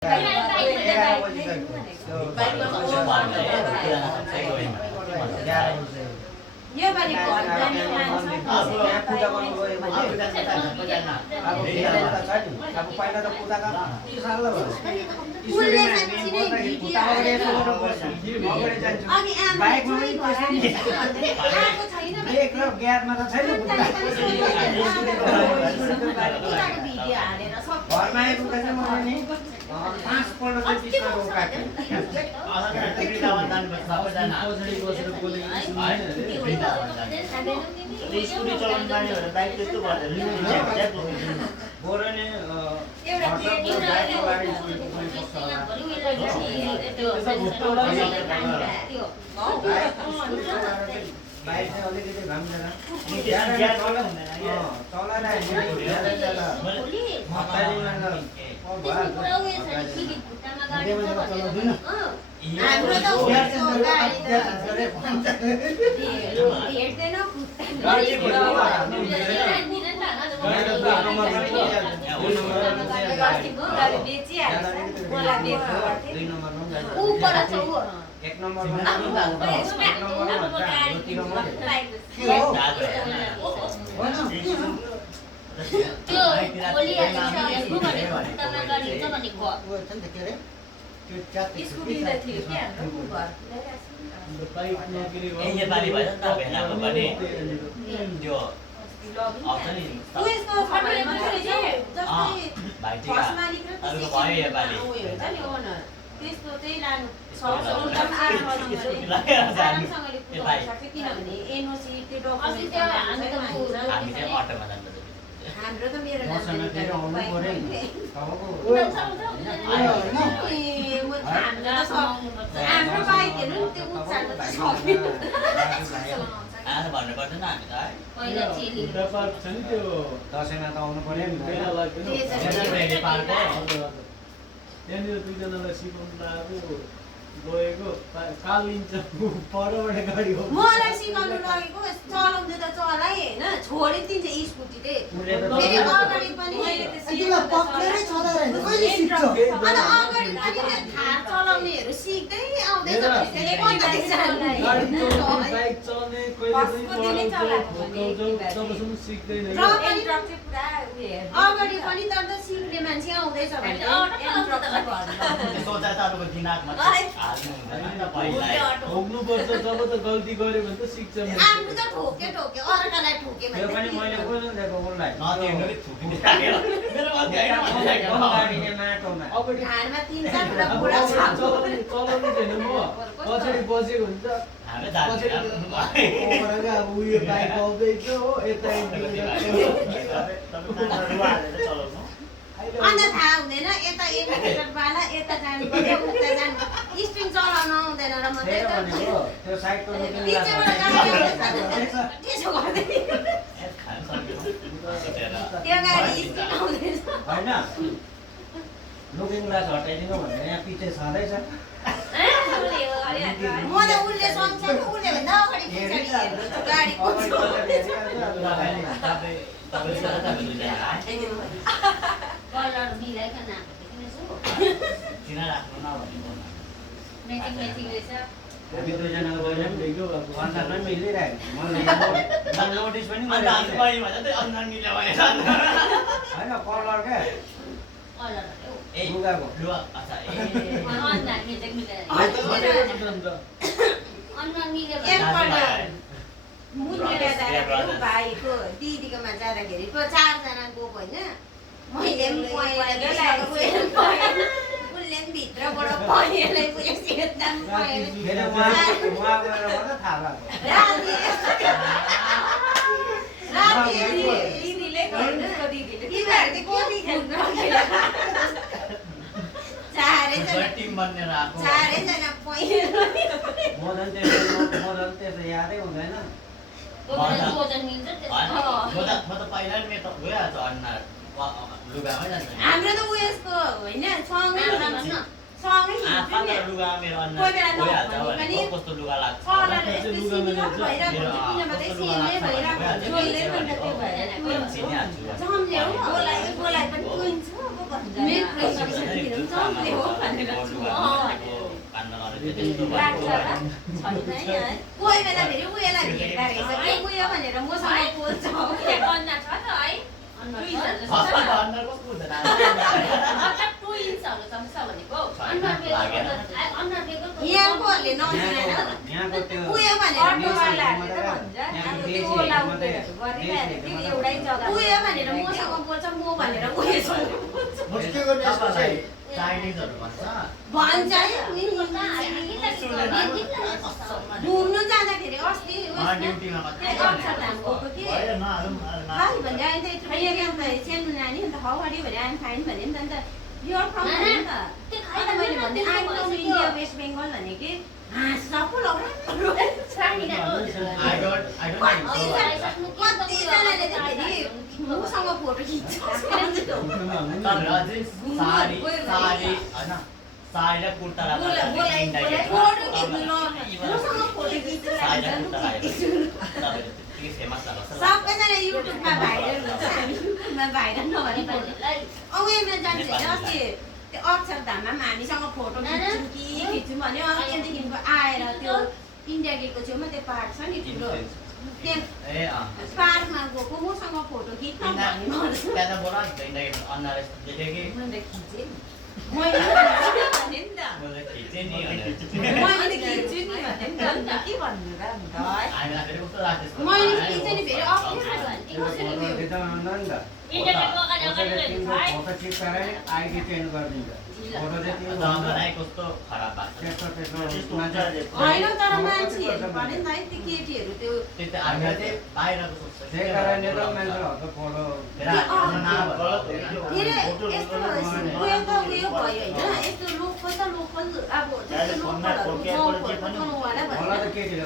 यो पालि घर जाने मान्छे पूजा गर्नु गयो भने अब पहिला त पूजाका साल भयो उले साँच्चै नै भिडियो अनि बाइकमा पनि पैसा नि आएको छैन ब्रेक र गियरमा त छैन पूजाको भिडियो हालेर सब घरमा आइपुग्दा चाहिँ मलाई नि 5 पल्ट चाहिँ त्यसमा रोकाएको स्कुटी चलाउनु जानेहरु बाइक त्यस्तो गर्दैन बोरो नि एउटा बाइक चाहिँ अलिकति घाम जाँदा हाम्रो त एक नम्बर त्यस्तो चाहिँ लानु सक्छ आरामसँगले कुदाउन सक्छ किनभने एनओसी त्यो डकुमेन्ट हाम्रो त मेरो हाम्रो बाइकहरू त्यो उचाल्नु त सक्दैन भन्नु पर्दैन हामी त है पहिला चेली दसैँमा त आउनु पर्यो नि त्यहाँनिर दुईजनालाई सिकाउनु लागेको गएको कालिन्छ परबाट गाडी हो मलाई सिकाउनु लगेको चलाउँदै त चलाइ हैन छोडिदिन्छ स्कुटीले फेरि अगाडि पनि पक्रेरै छँदा रहेछ कहिले सिक्छ अनि अगाडि पनि थार चलाउनेहरू सिक्दै आउँदैछ भने त्यसले कहिले बाइक चलाउने कहिले पनि जबसम्म सिक्दैन अगाडि पनि त सिक्ने मान्छे आउँदैछ भने सोचा तपाईको दिमागमा हाल्नु हुँदैन नि त पहिला ठोक्नुपर्छ जब त गल्ती गर्यो भने त सिक्छ आफू त ठोके अर्कालाई ठोके त्यो पनि मैले बोल्नु दिएको उसलाई नदिनु नि थुकिनु लाग्यो मेरो गल्ती हैन गाडीले माटोमा अगाडि घारमा 3-4 बुढा छाप चलाउनु छैन म पछाडि बसेको हुन्छ हामी जान्छ अब उयो बाइक आउँदैछ हो यता चलाउनु अन्त थाहा हुँदैन यता एकातिर बाला यता जानु पर्यो उता जानु स्ट्रिङ चलाउन आउँदैन र मात्रै त त्यो साइडको बिचबाट गाडी आउँदैछ त्यसो गर्दै त्यो गाडी स्ट्रिङ आउँदैछ हैन लुकिङ ग्लास हटाइदिनु भनेर यहाँ पछि छँदैछ म त उसले सम्झन्छ नि उसले भन्दा अगाडि पछाडि हेर्नु गाडी कुद्छ कलर मिलाइकन आएको चिना राख्नु नभनेको म्याचिङ रहेछ हामी दुईजनाको गएर अनुसार पनि मिलिरहेको मलाई नोटिस पनि अन्त हामी पहिले भन्दा चाहिँ अनुहार मिल्यो भने होइन कलर क्या कलर ए लुगाको लुगा अच्छा ए अनुहार मिल्दैन अनुहार मिल्यो एकपल्ट मुन्ने जाँदाखेरि भाइको दिदीकोमा जाँदाखेरि पो 4 जना गएको होइन मैले उसले पनि भित्रबाट पहेँलै पुरा सेता फेरि उहाँ गएर मात्रै थाहा भएको दिदीले तिमीहरूले कति खेल्नु टिम बनेर आएको 4 जना पहेँलो म झन् त्यसो यादै हुँदैन ओजन मिल्छ म त पहिला नि मेरो त गइहाल्छ अनुहार लुगामै जान्छ हाम्रो त उयसको होइन सँगै हिँड्नु सँगै हिँड्नु नि लुगा मेरो कोही बेला गइहाल्छ नभने पनि कस्तो लुगा लाग्छ कलर यस्तो सिमिलर भइरहेको हुन्छ किनभने सेमै भइरहेको हुन्छ जहिले पनि त्यो भएर चिनिहाल्छु सम्झ्यौ गोलाई पनि कुइन्छ अब मेरो प्रेसक्रिप्सन किन चल्दै हो भनेर कोही बेला फेरि उयोलाई भेट्दा रहेछ के उयो भनेर मसँग बोल्छ यहाँकोहरूले नचिनेन यहाँको त्यो उयो भनेर एउटै जग्गा उयो भनेर मसँग बोल्छ म भनेर उयो मुस्किल गर्ने यस्तो चाहिँ चाइनिजहरू भन्छ भन्छ घुम्नु जाँदाखेरि अस्ति ड्युटीमा अक्षरधाम गएको कि भएन हाई भन्दै अन्त सानो नानी अन्त हाउ आर यु भने आइएम फाइन भने नि त अन्त युआर फ्रम भने नि त अन्त मैले भन्दै I'm from India West Bengal भने कि हाँस्न पो कतिजनाले त फेरि मसँग फोटो खिच्छ साडी र कुर्ता फोटो खिच्नु मसँग फोटो खिच्छ सबैजना युट्युबमा भाइरल हुन्छ हामी युट्युबमा भाइरल नभने उयोमा जान्छ होइन अस्ति त्यो अक्षरधाममा पनि हामीसँग फोटो खिच्छौँ कि खिच्छौँ भन्यो त्यहाँदेखिको आएर त्यो इन्डिया गेटको छेउमा त्यो पार्क छ नि ठुलो त्यहाँ पार्कमा गएको मसँग फोटो खिच्न मैले खिचेँ मैले खिच्छु नि भने नि त के भन्नु र मैले खिचेँ नि फेरि फोटो क्लिक गराए आइडी चेन्ज गरिदिन्छ फोटो चाहिँ कस्तो खराब भएको होइन तर मान्छेहरू भने नि त है त्यो केटीहरू त्यो बाहिरको त्यही कारणले त मान्छेहरूको फोटो के अरे यस्तो उयो त उयो भयो होइन यस्तो लोकल त लोकल अब त्यस्तो लोकलहरू गाउँघरको गाउँवाला मलाई त केटीहरू